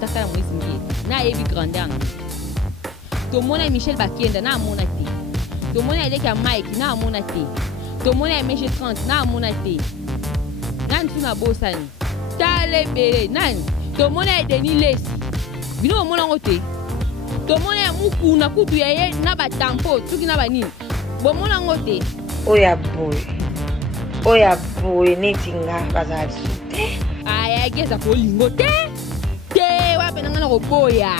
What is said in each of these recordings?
taka na Moïse Ngie na yebi grandeur tomona Michel Bakenda na amona te tomona eleki ya Mike na amona te tomona MG 30 na amona te nani tuna bosani tale bele nani tomona Denis Lesi bino omona ngo te tomona mukuna kutu ya ye na batampo tuki na banini bomona ngo te oya boy neti nga bazali te aya geza ko lingo te wape nanga ko boya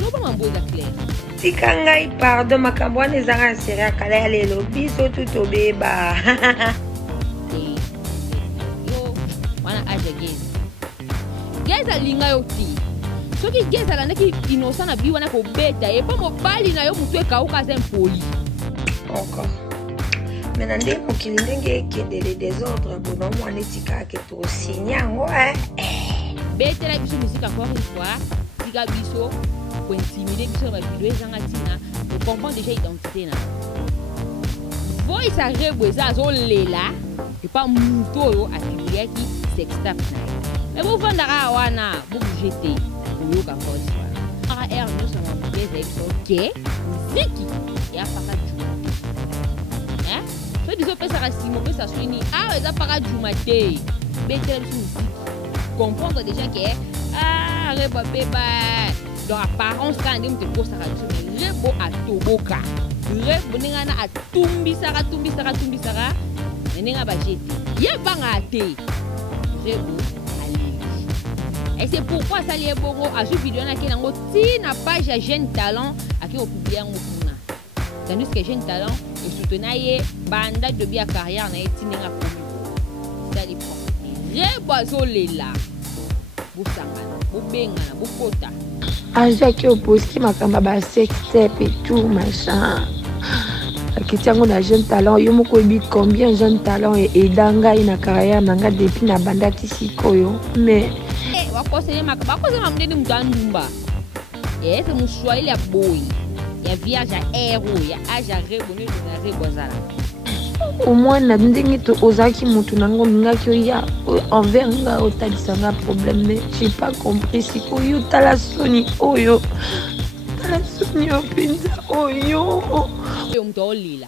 loba mamboza clair tika ngai pardon makambo wana ezanga na série kala ya lelo biso tu tobeba yo wana aja geza linga yo ti soki geza landaki innocent na bi wana ko beta e pa mobali na yo mutu ekauka za impoli encore mais na nde mokili ndenge ekendele désordre bona mwana etikaka tosigne yango betela biso musique encore une fois tika biso kointimide biso na bavideo ezanga ntina ocomprendre déjà identité na voice arebo eza azolela epa mutu oyo atribuliaki sextap na ye me bovandaka wana bobouge te oyoka encore une fois ar nyonso na mabeza yebiso ke muziki eyapaka juma so bizopesaka nsima opesa swini awa eza paka juma te betela biso musique comprendre déjà que rebo beba donc apparence quand on te pose ça mais rebo a toboka rebo ningana atumbisaka ninga ba jeti ye banga te rebo ali et c'est pourquoi ça lié bongo a su vidéo na kenango ti na page ya Jeune Talent aki o publier ngo kuna tandis que Jeune Talent e soutenaye banda de bia carrière na etinga pour ça les rebo azolela bosangana bobengana bokota azaki oposki makamba ba sextape et tout machin akiti yango na Jeune Talent yo moko oyebi combien Jeune Talent eda ngai na carrière na nga depuis na banda ti sikoyo mais wakosele makamba bakosema mndeni mutu andumba ese muswahili ya boy ya vierge ya héros ya age ya rebo nyonso na rebo azala omwana ndenge ozalaki motu nango olingaki oya envers nga otalisanga problème mais j'ai pas compris sikoyo tala soni oyo mpenza oyo moto aolela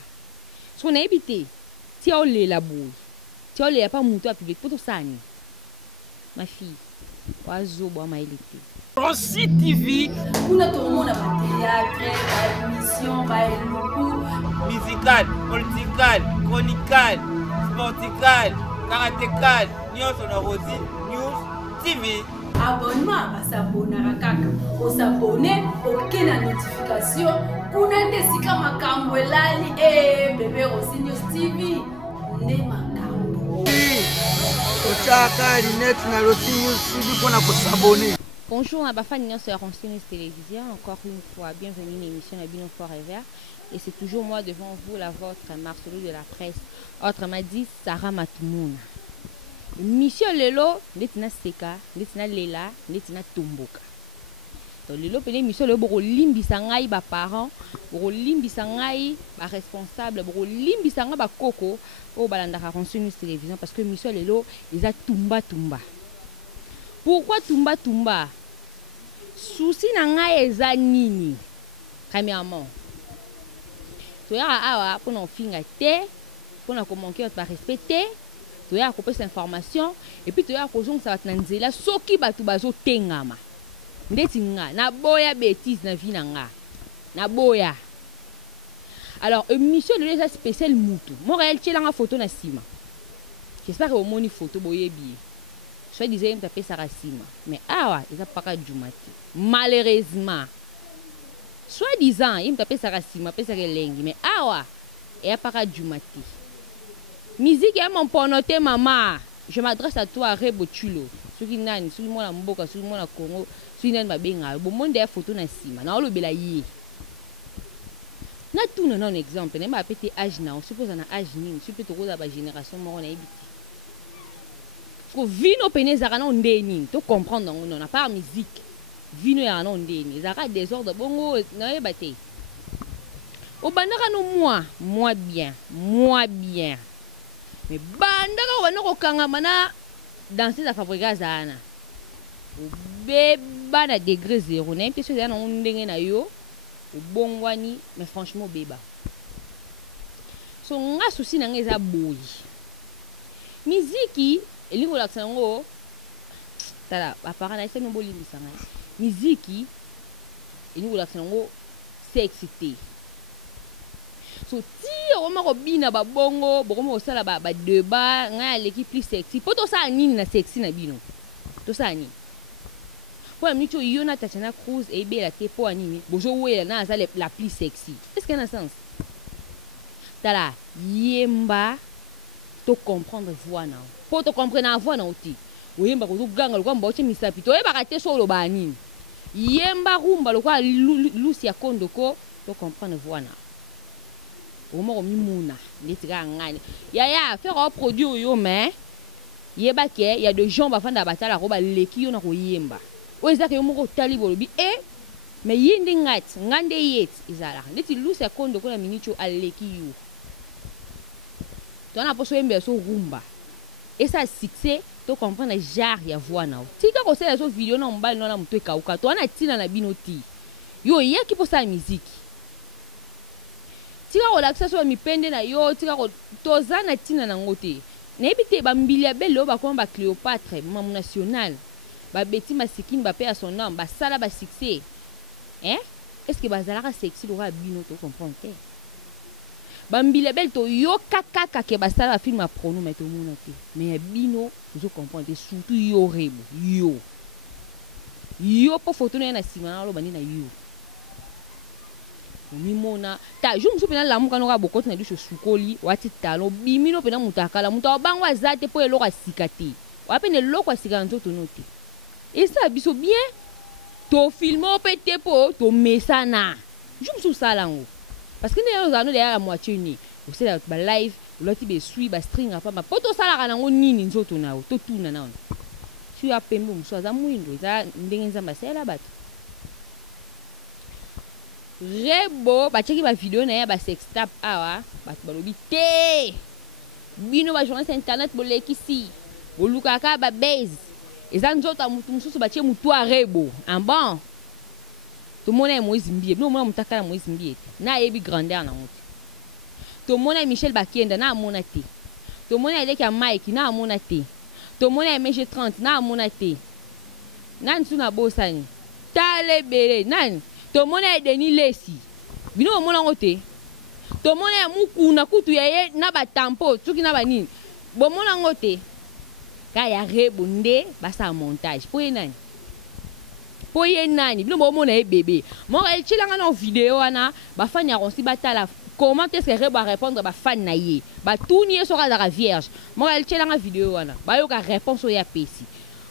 so nayebi te ti aolela boye ti aolela pa motu ya public po tosani ma fille wazobwa mayele te Rossi TV kuna tomona ba théâtre ba émission ba eloko musical, political, chronical, sportical, karatécal, nyonso na Rossi News TV. abonnement basabonaka kaka osabone oke na notification kuna nde sika makambo elali bebe Rossi News TV nde makambo Ochaka Linette na Rossi News TV pour na s'abonner. Bonjour à Bafan sur Rossi News Télévision, encore une fois, bienvenue à l'émission de Bino Forever. Et c'est toujours moi devant vous, la vôtre, Marcelo de la presse. Autrement dit, Sarah Matoumouna. Mission Lelo, Netina Seka, Netina Lela, Netina Tomboka. Donc Lelo, pene mission Lelo, Boro Limbi Sangai, ba parents, Boro Limbi Sangai, ba responsable, Boro Limbi Sangai, ba Koko, au Balandara Rossi News Télévision, parce que mission Lelo, ils a Tumba Tumba. Pourquoi Tumba? Souci nanga eza nini? Premièrement, toya awa pour nous finga te, pour nous communiquer par respecter, toya couper cette information et puis toya kozong sa batnanzela soki batu bazo tengama. Ndeti nga na boya bêtise na vie nanga. Na boya. Alors, émission de déjà spécial mutu. Mon réel tchelanga photo na sima. J'espère que vous moni photo boyebi. Soit disait il tapé Sarasima, mais awa ils a pas qu'à Jumati. Malheureusement, soit disant il tapé Sarasima, tapé Sarelengi, mais awa il a pas qu'à Jumati. Musique est mon ponoté maman. Je m'adresse à toi Rebo Chulo. Ceux qui n'ont ceux qui m'ont la Mboka, ceux qui m'ont la Congo, ceux qui n'ont pas benga. Bon monde des photos na sima. Na olo belaye. Na tout non exemple. N'est pas pété âge na. On suppose na âge ni. Suppose to la génération mort na ebiti. Vino pene zarana ondeni to comprendre non na pas musique vino ya na ondeni zara désordre bongo na ebate o bandaka no moi bien mais bandaka o banako kanga mana danser za fabrica zana beba na degré 0 na impression ya na ndenge na yo bongwani mais franchement beba so nga souci na nga eza boy miziki elingo la sango tala apara na ese no bolimbisa nga miziki elingo la sango c'est excité so ti o ma ko bina ba bongo bokomo osala ba débat nga l'équipe plus sexy poto sa nini na sexy na bino to sa nini pour micho yona Tatiana Cruz et be la te po anini bozo we na za la plus sexy est-ce que na sens tala yemba to comprendre voix na pour to comprendre voix na oti oyemba ko ganga lokwa mboche misapito e ba te solo ba nini yemba rumba lokwa Lucia Kondoko to comprendre voix na o mo mimuna netika ngani ya faire un produit yo mais yeba ke ya de gens ba fanda batala ko ba leki yo na ko yemba oza ke moko tali bolobi mais yindi ngati ngande yet izala ndeti Lucia Kondoko na minicho aleki yo to na poso yemba so rumba et ça succès to comprendre genre ya voix na tika ko sala so video na mbali na mtu ekauka to ana tina na binoti yo yaki po sa musique tika ko laksa so mipende na yo tika ko tozana tina na ngote na ebite ba mbilia belo ba komba Cléopâtre mamu national ba beti masikini ba pe à son nom ba sala ba succès est-ce que bazalaka sexy lo bino to comprendre ba mbilia bel to yo kaka ke ba sala film a prono mais to monate mais bino je comprendre surtout yo rebo yo po photo na sima lo bani na yo mimona ta je me souviens la muka no ka bokoti na biso sukoli wati talo bimino pena mutakala muta bangwa zate po elo ka sikati wapene loko asika nzoto note et ça biso bien to filmo pete po to mesana je me souviens ça ngo parce que ne yo derrière la moitié ni o c'est la ba live loti be sui ba string apa ma poto sala kana ngo nini nzoto na to tuna na tu ya pembo mso za muindo za ndenge nzamba sela bato rebo ba cheki ba video na ya ba sextap awa bato balobi te bino ba journaliste internet bolekisi bolukaka ba base eza nzoto mutu mususu ba che mutu a rebo en bon to mona Moïse Mbie no mona mutaka na Moïse Mbie na yebi grandeur na mutu to mona Michel Bakenda na mona te to mona Eleki ya Mike na mona te to mona MG30 na mona te nan tuna bosani tale bele nan to mona Denis Lesi bino mona ngote to mona mukuna kutu yaye na ba tampo tuki na banini bo mona ngote ka ya rebo nde basa montage po ye nani bino bo mona e bébé mo el chilanga na vidéo ana ba fanya ronsi batala comment est-ce que rebo répondre ba fan na ye ba tuni sera la vierge mo el chilanga vidéo ana ba yo ka réponse ya pesi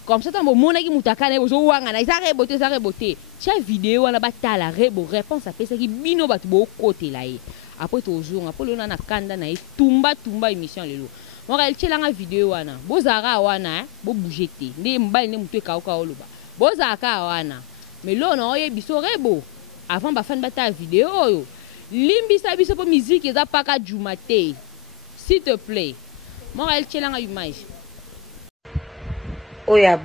comme ça tambo mona ki mutaka na bozo wanga na isa rebote cha vidéo ana batala rebo réponse a pesa ki bino batu bo côté la ye après to jour après le na kanda na e tumba émission lelo mo el chilanga vidéo ana bozara wana bo bougete nde mbali ne mutu ekauka oloba bozaka wana mais lo na oye biso rebo avant ba fan bata vidéo oyo limbisa biso po musique eza paka jumate s'il te plaît mo el chelanga image oya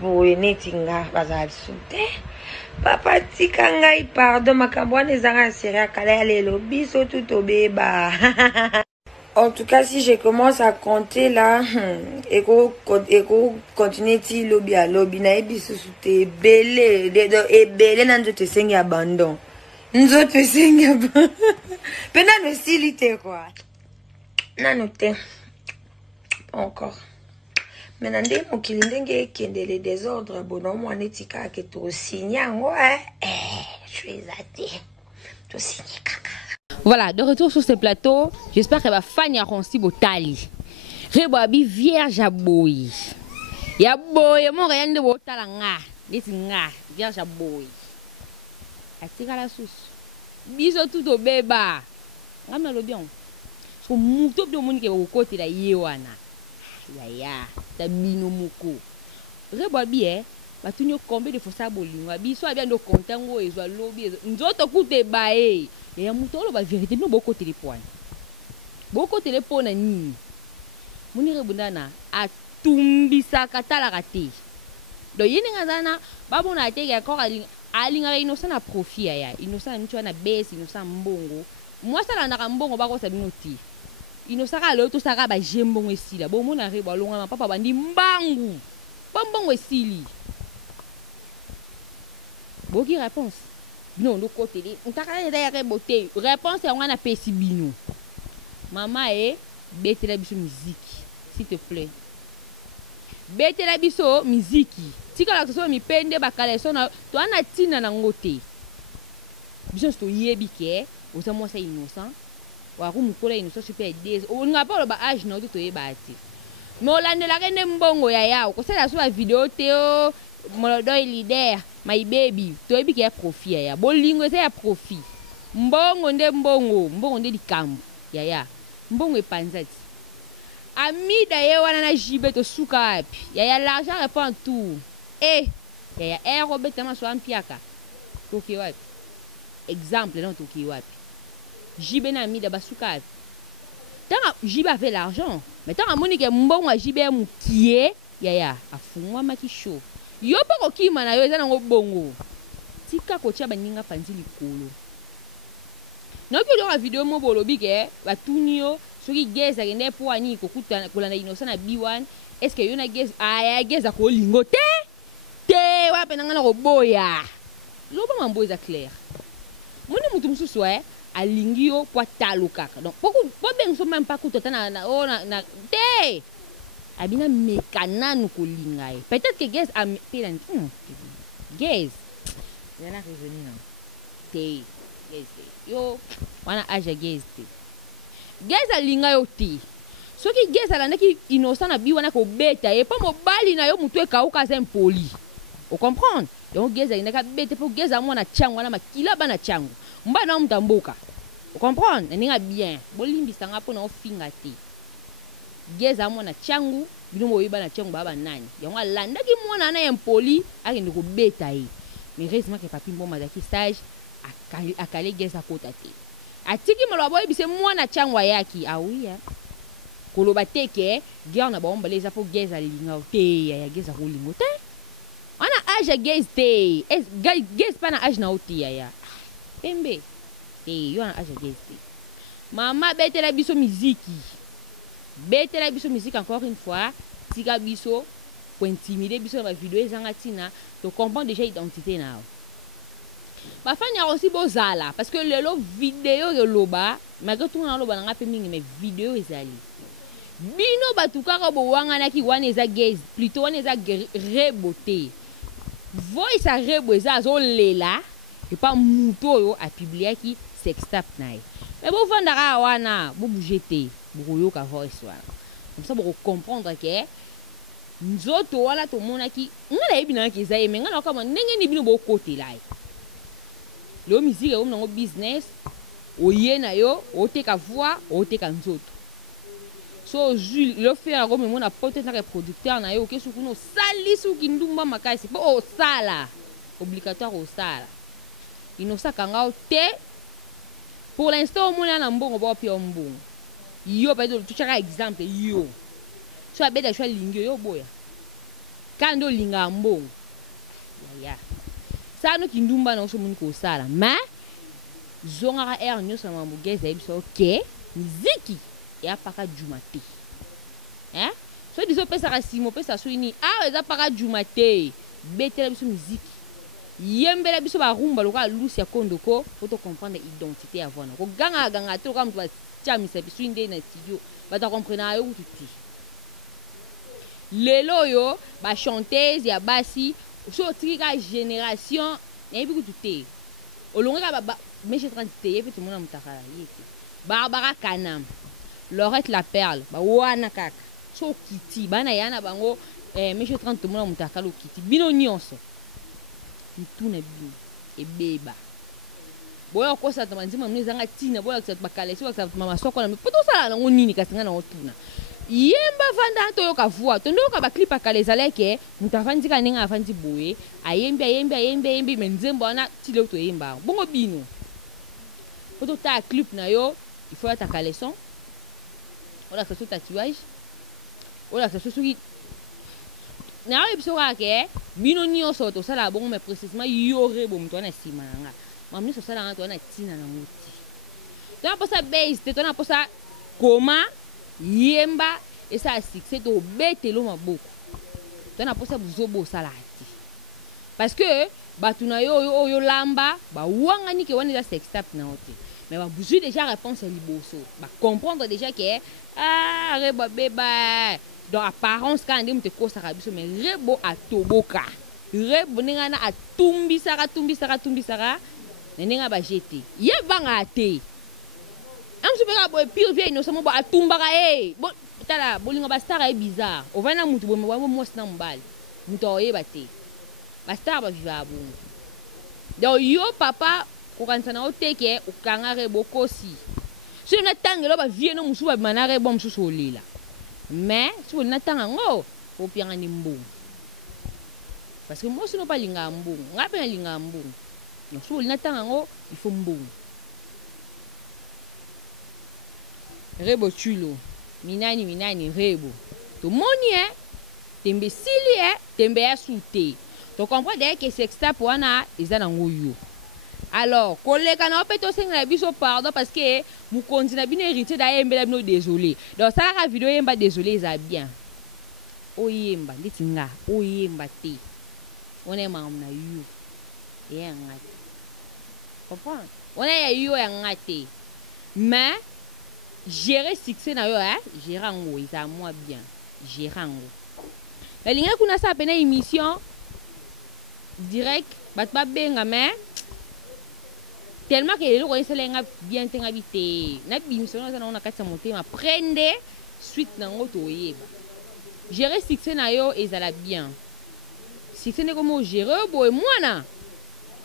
boy netinga bazali sute papa tika ngai pardon makambo wana ezanga seria kala ya lelo biso tutobeba. En tout cas, si je commence à compter là, et continuer ti lobby à lobby na ebisu te belé et belé na nzoto sengi abandon. Nzoto sengi abandon. Pena no silite quoi. Nano te. Pas encore. Mais nande mokili ndenge ekende les désordres bono mo netika ke to signer je suis athée. To signer kaka. Voilà, de retour sur ce plateau, j'espère qu'elle va faire un botali. Reboabi vierge à boy. Ya boy, mon rien de botalanga. Nga, vierge à boy. Atika la sauce. Biso tout au beba. Ngam le bien. So muto de moni ke ko côté la yewana. Ya, ta bino moko. Reboabi batunyo combien de fois ça bolinga. Biso bien do kontango ezwa lobi. Nzoto kute bae. Et muto ba vérité no boko téléphone. Boko téléphone ni. Muni rebundana a tumbisa katala kate do yini ngazana babu na tege ko alinga innocent na profit ya innocent mtu na base innocent mbongo mwasa na ndaka mbongo bako sabinoti innocent ka lo to saka ba jembongo esila bo mona re ba longa papa bandi mbangu mbongo esili boki réponse non do côté de ntaka ya boté réponse ya ngana pesi bino mama betela biso musique s'il te plaît betela biso musique tika la so mi pende bakala so na to ana tina na ngote biso to yebi ke oza mo sa innocent wa ku mukola innocent super des o nga pa lo ba age na to yeba ati mo landela kene mbongo ya ko sala so ba video teo molodo leader my baby to yebi ke profit ya bolingo se ya profit mbongo nde likambo ya mbongo epanzati amida ye wana na jibe to suka wapi ya l'argent répond tout ya ero betama so ampiaka toki wapi exemple non toki wapi jibe na amida basuka wapi tanga jibe avait l'argent mais tanga monike mbongo a jibe mukie ya afungwa makisho yo poko kima na yo eza nango bongo tika ko tia baninga panzi likolo noki lo video mo bolobi ke batuni yo soki geza kende po ani kokuta kolanda innocent na B1 est-ce que yo na geza geza ko lingo te wape nanga na koboya loba mambo eza clair moni mutu mususu alingi yo po talo kaka donc po benso même pas kuta na te abina mekananu ko linga peut-être que geza a pelan geza yana revenu non te yo wana age geza linga yo te soki geza la neki innocent na biwana ko beta pa mobali na yo mutu ekauka za impoli o comprendre donc geza inaka beta po geza mwana changu na makila bana changu mbana mtamboka o comprendre ninga bien bolimbisa ngapo na ofinga te geza mwana changu bino moyiba na changu baba nani yango alandaki mwana na impoli akende ko beta mais heureusement que papi mboma zaki stage akale geza kota te atiki malobo ebise mwana changwa yaki awiya koloba teke guerre na bomba les apo geza linga te ya geza ko lingo te ana age gez te gez pana age na oti ya pembe yo ana age gez te mama betela biso musique encore une fois tika biso pour intimider biso na vidéo ezanga tina to comprendre déjà identité na bafani aussi bozala parce que lelo vidéo yoloba malgré tout na loba nga pe mingi mais vidéo ezali bino batukaka bo wanga na ki wana eza gaze plutôt wana eza reboté voice a reboza zo lela et pas muto yo a publier ki sextap nae mais bo vandaka wana bo bougeter bo yo ka voice wana comme ça bo comprendre que nzoto wala to mona ki ngala ebina ki za yeme ngala kama ndenge ni bino bo côté là le musique est un business oye na yo oteka voix oteka nzoto so Jules le faire comme mon apporter na producteur na yo ke suku no sali suki ndumba makasi po sala obligatoire au sala inosaka ngao te pour l'instant mon na mbongo ba pio mbongo yo pa do tuchaka exemple yo so abeda shwa lingyo yo boya kando linga mbongo ya sano kindumba na oso muni ko sala ma zonga ka nyoso na mugeza ebiso ke muziki ya paka jumate so diso pesa ka simo pesa so ini eza paka jumate betela biso muziki yembela biso ba rumba loka lusi ya kondoko poto comprendre identité ya vona ko ganga te ko mtu ba chamisa biso inde na studio ba ta comprendre ayo tuti lelo yo ba chanteuse ya basi so tika génération yebi kututé olonga ba meshe 30 yebi tout mona mutakala yeki Barbara Kanam Laurette la Perle ba wana kaka so kiti bana yana bango meshe 30 tout mona mutakala kiti bino nyonso mutuna bino ebeba boya ko sa tamanzima mnizanga tina boya ko sa bakale so sa mama soko na poto sala na ngonini kasinga na otuna yemba vanda to yoka voix to ndoka ba clip akale zaleke mutafanzi kaninga afanzi boye ayembi menzembo na tilo to yemba bongo bino poto ta clip na yo il faut ta caleçon ola ça tatouage ola ça suki na ebiso kake bino nyonso to sala bongo mais précisément yore bo mutwana simanga mamni so sala nga to na tina na muti to posa base te to na posa koma yemba esa succès to betelo maboko to na posa buzobo salati parce que batuna yo lamba ba wangani ke wani da sex tap na ote mais ba buzu déjà réponse liboso ba comprendre déjà que reba beba dans apparence quand on te kosa kabiso mais rebo atoboka rebo ninga na atumbi sara nenga ba jeter ye vanga te am supera bo pire vie no samo bo atumba ka bo tala bolinga ba star e bizarre o vana mutu bo mo sna mbali mutu oye bate ba star ba viva bo donc yo papa ko kansana o teke o kanga rebo kosi so na tangelo ba vie no musu ba manare bo musu solila mais si on attend ngo au pire en imbu parce que moi si non pas linga mbu ngape linga mbu non si on attend ngo il faut mbu rebo chulo minani rebo to moni tembe sili tembe asute to comprendre d'ailleurs que c'est extra pour ana ezana ngoyo alors koleka na opeto senga biso pardon parce que mu continue bien hérité da yemba bino désolé donc ça la vidéo yemba désolé ça bien o yemba nditinga o yemba te on est mam na you et ngati comprends on est you et ngati mais gérer succès na yo gérer ngo ça moi bien gérer ngo la ligne kuna sa pena émission direct bat ba benga mais tellement que les gens sont bien habités. Na bimisson na kata motema prendre suite na ngoto yeba. Gérer succès na yo ezala bien. Succès ne comme gérer boy mwana.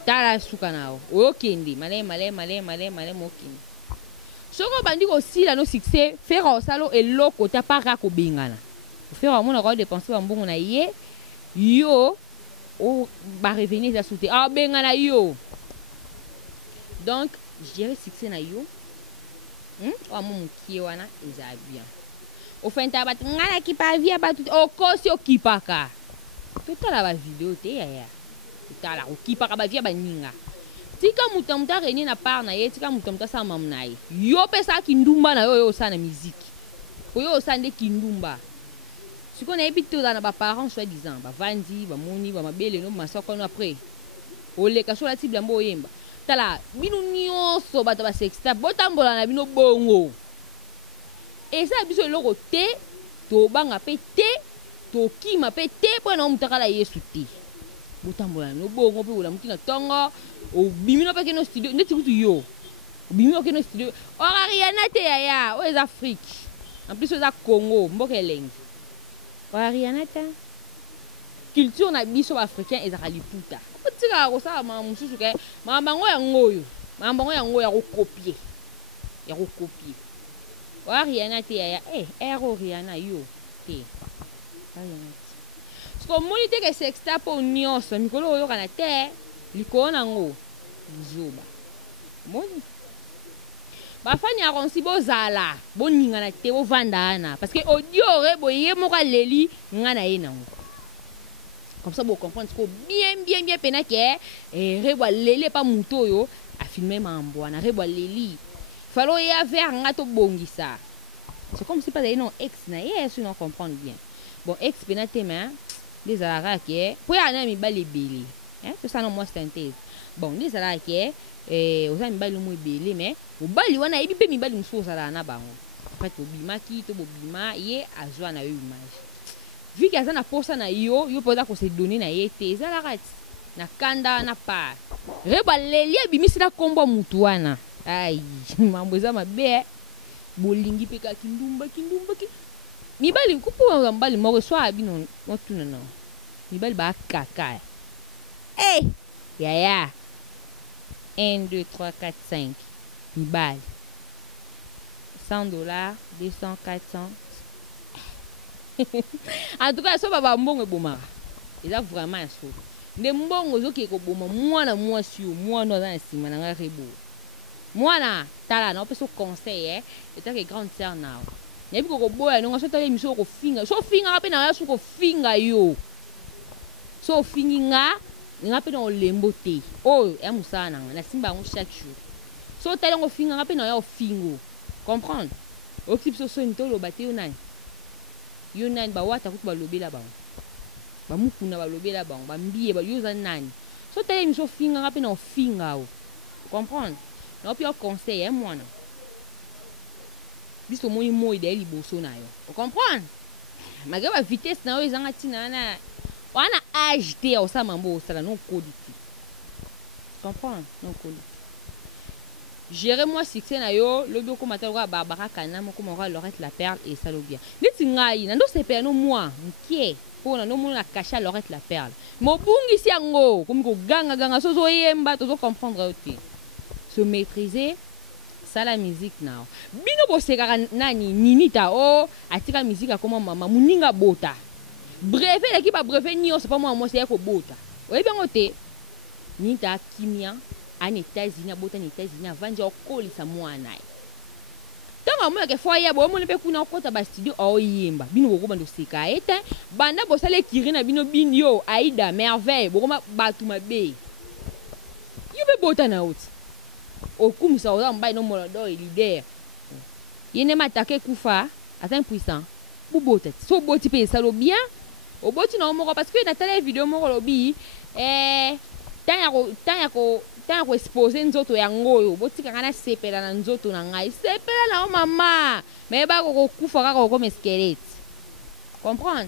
Tala suka nao. Okende malé mokini. Soko bandi ko sila no succès faire osalo eloko ta para ko bengana. Faire mona ko dépenser ba mbongo na ye yo o ba revenir za souté. Ah bengana yo. Donc, gérer succès na yo. O mon qui wana eza bien. O fenta bat ngana ki pa via bat o kosi o kipaka. Tout la vidéo te ya. Tout la o kipaka ba via ba ninga. Tika mutamta reni na par na ye, tika mutamta sa mam na ye. Yo pesa kindumba na yo sa na musique. Ko yo sa nde kindumba. Si qu'on a habité dans ba parents soi-disant, ba vandi, ba moni, ba mabele no masoko no après. O le ka so la tibla mbo yemba. Tala bino nyonso bato ba sexta botambola na bino bongo esa biso eloko te to banga pe te to kima pe te po na mutaka la Yesu te botambola no bongo pe ola mutina tongo o bimino pe ke no studio ndeti kutu yo bimino ke no studio o Ariana te ya o eza Afrique en plus eza Congo mboka elengi o Ariana te culture na biso africain eza liputa tika ko sa ma mususu ke mambango ya ngoyo ya kokopier wa Rihanna te ya ero Rihanna yo te Rihanna sko moni te ke sexta po nyonso mikolo oyo kana te likona ngo zuba moni bafani ya konsi bozala boningana te bovandana parce que audio rebo yemo ka leli ngana ye nango. Comme ça, vous comprenez que bien pena que reboa lele pas muto yo a filmer mamboana reboa leli. Falo ya vers ngato bongisa. C'est comme si pas non ex na yes non comprendre bien. Bon ex pena tema les alara que pour ana mi bali beli. Hein, c'est ça non moi synthèse. Bon les alara que aux ami bali mo beli mais o bali wana ebi pe mi bali muso sala na bango. En fait obima ki to bobima ye azwa na yo image. Vu qu'il y a na posa na yo posa ko se donner na yete ezala rat na kanda na pa reba lelia bimisi na kombo mutu wana ai mambo eza mabe bolingi pe ka kindumba mibali kupu mbali moko so abino motuna no mibali ba kaka ya 1 2 3 4 5 mibali $100 200 400. En tout cas, ça va mbongo bomara. Il a vraiment so. Nde mbongo zo ke ko boma mwana mwasi yo mwana na sima na rebo. Mwana tala na peso conseil eta ke grande sœur na. Nebi ko boya no ngaso tala miso ko finga. So finga ape na so ko finga yo. so fingi nga pe na olembo te oh ya musana na simba ngo chaque jour so tele ngo finga nga pe na ya fingo comprendre okip so nto lo bate yo nani ba wata kutu ba lobela ba mukuna ba lobela ba mbie ba yoza nani so tele mi so finga nga pe na finga o comprendre na opi o conseil ya mwana biso moni moi de liboso na yo o comprendre malgré ba vitesse na yo ezanga tina na wana âge te o sa mambo sala non kodi ti comprendre non kodi gérer moi succès na yo lobi ko mata ko Barbara Kana mo ko mo Laurette la Perle et ça lo bien neti ngai na ndo se pe no moi nkie po na no mo na cacher Laurette la Perle mo bungi si yango comme ko ganga so yemba to comprendre te se maîtriser ça la musique now bino bosekaka nani ninita o atika musique akoma mama muninga bota brevet l'équipe a brevet ni c'est pas moi c'est ko bota oyebi yango te ninita kimia en États-Unis bota en États-Unis vanja okolisa mwana tanga mo ke foya bo mo ne pe kuna okota ba studio o yemba bino boko bando seka ete banda bosale kirina bino binyo Aïda merveille boko batu mabe yube bota na oti okumisa oza mbai no mondo leader yene matake kufa ata impuissant bobota so boti pe salo bien oboti na moko parce que na tele vidéo moko lobi tanya ko exposer nzoto yango yo boti kanga na sepela na nzoto na ngai sepela na o mama me ba ko kufa ka ko meskelete comprendre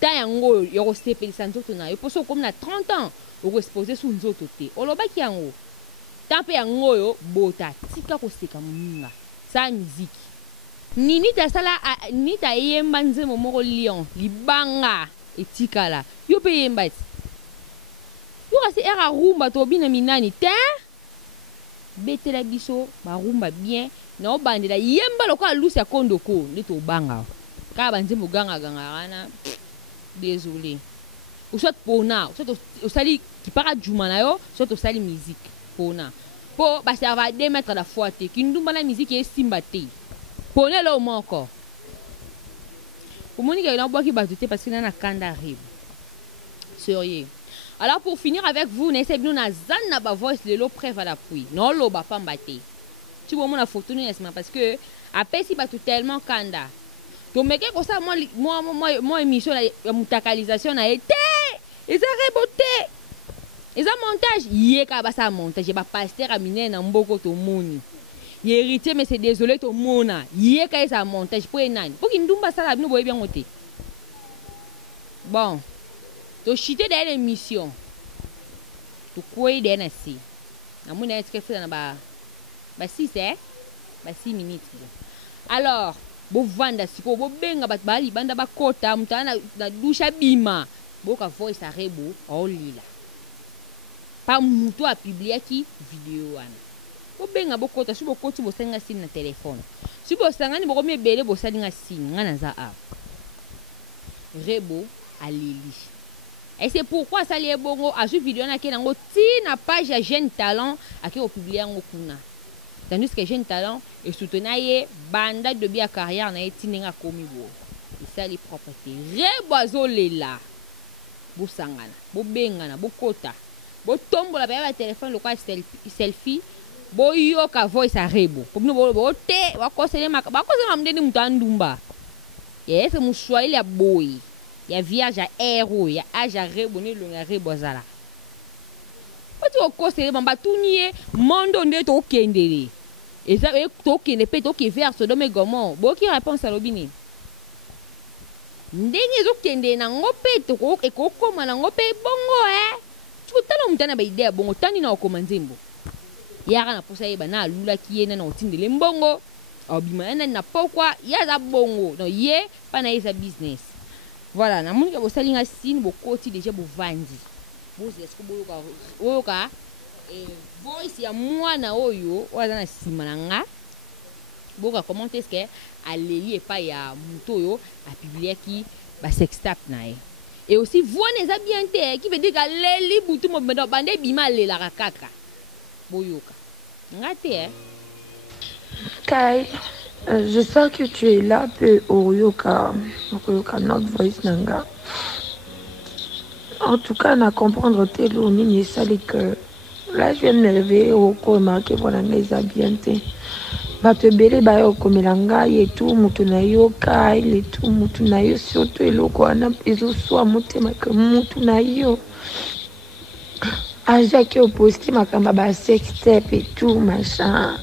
tanya yango yo ko sepelisa nzoto na yo poso comme na 30 ans o ko exposer sur nzoto te olobaki yango tampe yango yo bota tika ko seka muninga sa musique nini ta sala ni ta yemba nzemo moko lion libanga etikala yo pe yemba ti yo kasi era rumba to bina minani te betela biso ba rumba bien na obandela yemba loka lusi ya kondoko nde to banga ka banzemo ganga wana désolé ou soit pona soit osali kipaka juma na yo soit osali musique pona po ba ça va démettre la foi te kindumba na musique e simba te pona lo moko pour monique il a boki batute parce que na kanda arrive sérieux. Alors pour finir avec vous n'essayez bien na zanna ba voice lelo preuve à l'appui non lo ba pamba te tu vois mon photo ni parce que après si ba tout tellement kanda to meke ko ça moi émission la mutakalisation na été et ça reboté et ça montage yé ka ba ça montage ba pasteur amine na mboko to moni y héritier mais c'est désolé to mona yé ka ça montage pour nani pour kindumba ça la bino boye bien ngote bon to chiter dans l'émission to quoi dans na si na mona est-ce que fait na ba 6 minutes alors bo vanda siko bo benga bat bali banda ba kota mutana na dusha bima boka voice arebo o lila pa mutu a publier ki vidéo wana bo benga bo kota subo koti bo senga sim na téléphone subo sangani bo komie bele bo salinga sim ngana za a rebo alili et c'est pourquoi ça lié bongo a su vidéo na ke nango ti na page ya Jeune Talent a ke o publier ngo kuna tandis que Jeune Talent et soutenaye banda de bien carrière na etininga komi bo ça les propriétés reboiso lela bo sangana bo bengana bo kota bo tombola ba téléphone lokwa selfie bo yoka voice a rebo pour nous bo te wa kosele ba kosele mdeni mutandumba yes muswahili ya boy ya vierge ya héros ya age a rebo ne lo ya rebo zala pati o kosele mamba tunie mondo nde to kendele et ça to kende pe to ki vers Sodome et Gomorrhe bo ki réponse à lobini ndenge zo kende na ngope to ko e ko koma na ngope bongo tutala mutana ba idea bongo tani na okoma nzembo yaka na posa yeba na lula kiena na otindele mbongo obima na pokwa ya za bongo no ye pa na isa business voilà na munika bo salinga sine bo koti déjà bo vandi bo zesko bo yoka voice ya mwana oyo waza na sima na nga boka comment est-ce que aleli pas ya muto yo a publier ki ba sextape nae et aussi voix les bien qui veut dire que leli butu mo bande bima lela kaka boyoka ngate Kai, j'espère que tu es là peu Orioka notre voice nanga En tout cas, on a comprendre tel ou nini sali que là je viens de me réveiller au remarquer voilà les habillantés. Bato ebele baye okomela ngai et tout mutu na yo kaile et tout mutu na yo surtout eloko wana ezoswa motema ke mutu na yo ajaki oposti makamba ba sextape et tout machin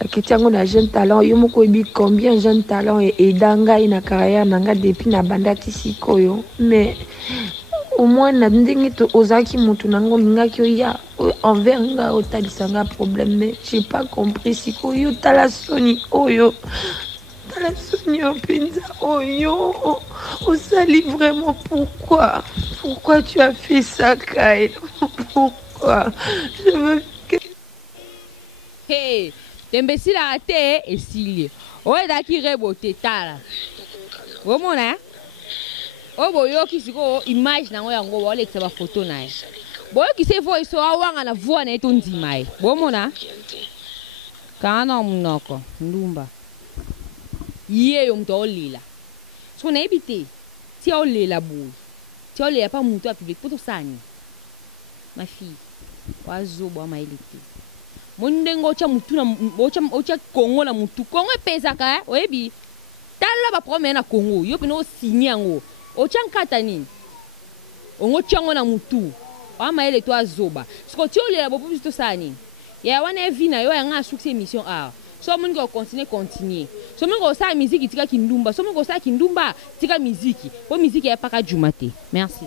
akiti yango na jeune talent yo moko oyebi combien jeune talent eda ngai na carrière na ngai depuis na bandaki sikoyo mais au moins na ndenge to ozaki mutu nango lingaki oya envers nga otalisa nga problème mais j'ai pas compris sikoyo tala soni oyo penza oyo osali vraiment pourquoi tu as fait ça Kyle pourquoi je veux que hey tembesila te esili oyedaki rebote tala omona oboyoki siko image nango yango baolekisa bafoto na ye boyokisa voice awanga na voix na ye tondima ye bomona kanga na munoko ndumba ye yo mutu aolela siko nayebi te ti aolela boye ti aolela pa mutu ya public po tosani ma fille wazobo amayele te moni ndenge otya mutu otya kongo na mutu kongo epesaka oyebi tala baproblème na kongo yo pene osigne yango otya nkata nini ongo tyango na mutu amayele to azoba siko ti olela bo pusi tosala nini ya wana evi na yo yanga asukisa émission awa so moni ko continue so moni ko osala miziki tika kindumba so moni ko osala kindumba tika miziki po miziki ya paka juma te merci